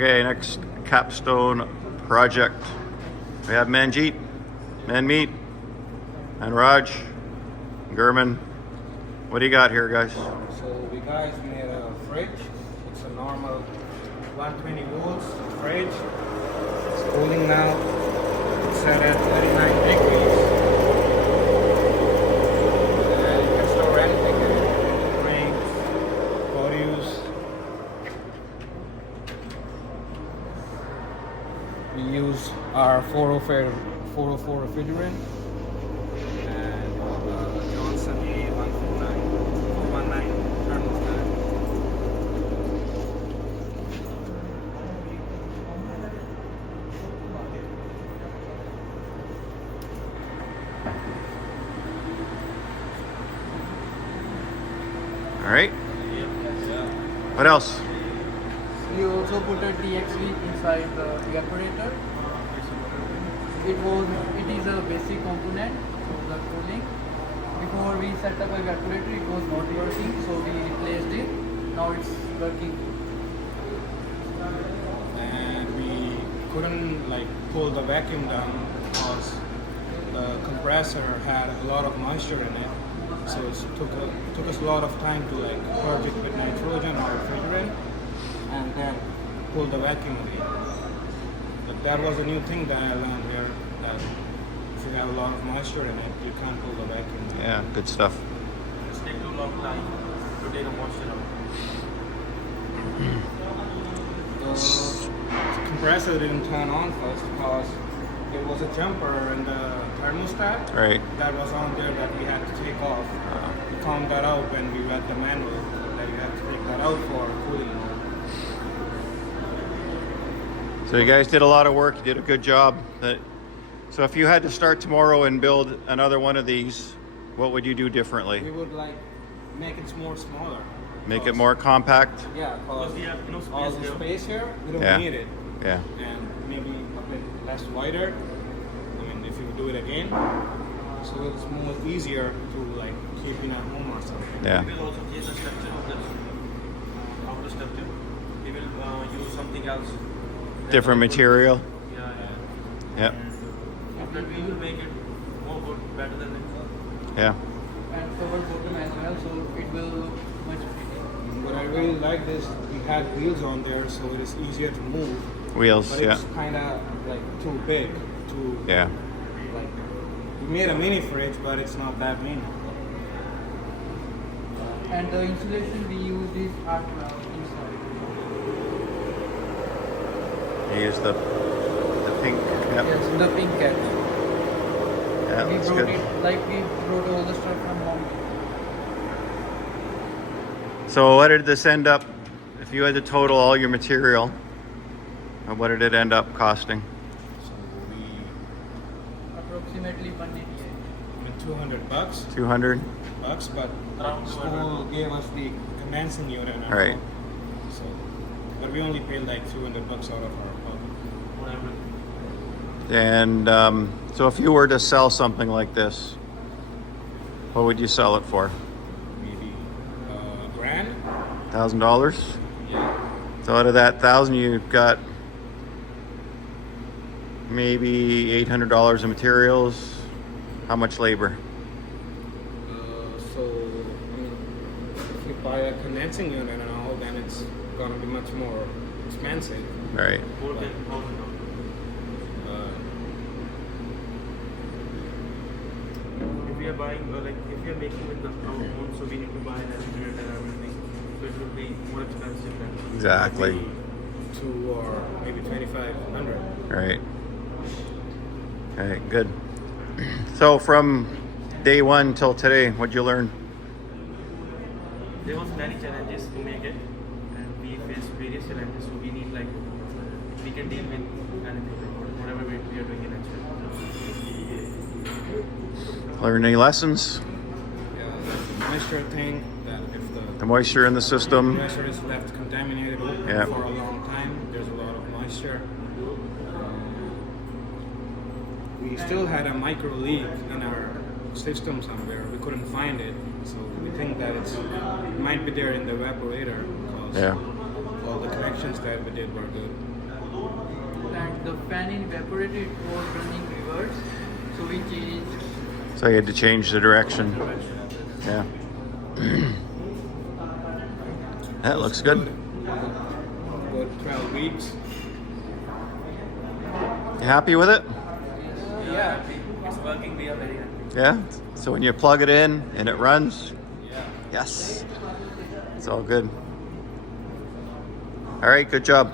Okay, next Capstone project. We have Manjeet, Manmeet, Manraj, Gurman. What do you got here, guys? So we made a fridge. It's a normal 120 volts fridge. It's cooling now. It's set at 39 degrees. And you can store anything in it. Drinks, produce. We use our 404 refrigerant and Johnson A149 thermostat. All right. What else? We also put a TXV inside the evaporator. It is a basic component for the cooling. Before we set up evaporator, it was not working, so we replaced it. Now it's working. And we couldn't pull the vacuum down because the compressor had a lot of moisture in it. So it took us a lot of time to purge it with nitrogen or refrigerant and then pull the vacuum away. But that was a new thing that I learned here, that if you have a lot of moisture in it, you can't pull the vacuum away. Yeah, good stuff. It's take too long time to take a moisture out. The compressor didn't turn on first because there was a jumper in the thermostat Right. that was on there that we had to take off. We found that out when we read the manual that you have to take that out for cooling. So you guys did a lot of work. You did a good job. So if you had to start tomorrow and build another one of these, what would you do differently? We would make it more smaller. Make it more compact? Yeah, because we have no space all the here. space here, we don't Yeah. need it. Yeah. And maybe a bit less wider. I mean, if you do it again, so it's more easier to keep in at home or something. Yeah. We will also change the structure of the outer structure. We will use something else. Different material? Yeah. Yep. And we will make it more good, better than it. Yeah. And covered bottom as well, so it will look much pretty. But I really like this. We had wheels on there, so it is easier to move. Wheels, But yeah. it's kind of too big. Yeah. We made a mini fridge, but it's not that mini. And the insulation we use is HRAC inside. You use the pink. Yep. Yes, the pink cap. Yeah, We that's brought good. it we brought all the stuff from home. So what did this end up, if you had to total all your material, what did it end up costing? So we Approximately 188. $200, 200? but Around school gave us the condensing unit. And Right. all. So, but we only paid $200 out of our pocket. Whatever. And so if you were to sell something like this, what would you sell it for? Maybe $1,000. $1,000? Yeah. So out of that 1,000, you've got maybe $800 in materials. How much labor? So, I mean, if you buy a condensing unit and all, then it's gonna be much more expensive. Right. More than $1,000. If we are buying, if we are making with our own, so we need to buy an refrigerator and everything. So it will be more expensive than Exactly. $2 or maybe $2,500. Right. Okay, good. So from day one till today, what'd you learn? There was many challenges to make it, and we faced various challenges. So we need we can deal with anything, whatever we are doing in actual. Learn any lessons? Yeah, the moisture thing, that if The moisture in the system? pressure is left contaminated open Yeah. for a long time, there's a lot of moisture. We still had a micro leak in our system somewhere. We couldn't find it, so we think that it might be there in the evaporator because Yeah. all the connections that we did were good. the fan evaporated, it was running reverse. So we changed. So you had to change the direction. Yeah. That looks good. About 12 weeks. You happy with it? Yeah, it's working. We are very happy. Yeah? So when you plug it in and it runs, Yeah. yes. It's all good. All right, good job.